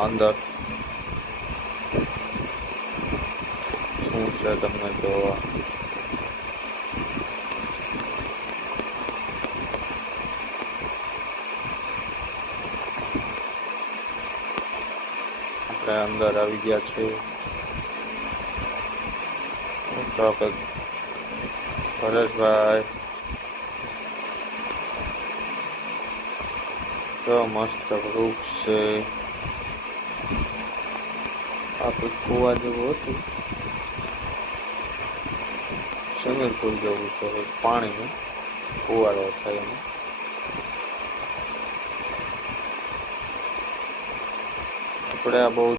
અંદર શું છે તમને જોવા આપણે અંદર આવી ગયા છે તો પરેશભાઈ તો મસ્ત વૃક્ષ છે આપણે કુવા જેવું હતું સ્વિમિંગ પુલ જેવું છે પાણીનું ફુવારો થાય એમાં આપણે આ બહુ